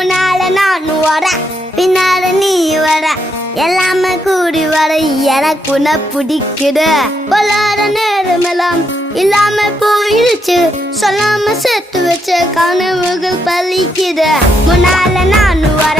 முன்னால நான் வர பின்னால நீ வர எல்லாமே கூடி வர எனக்கு உன்னை பிடிக்குது பொல்லாத நேரமெல்லாம் இல்லாம போயிடுச்சு சொல்லாம சேர்த்து வச்ச கனவுகள் பலிக்குது முன்னால நான் வர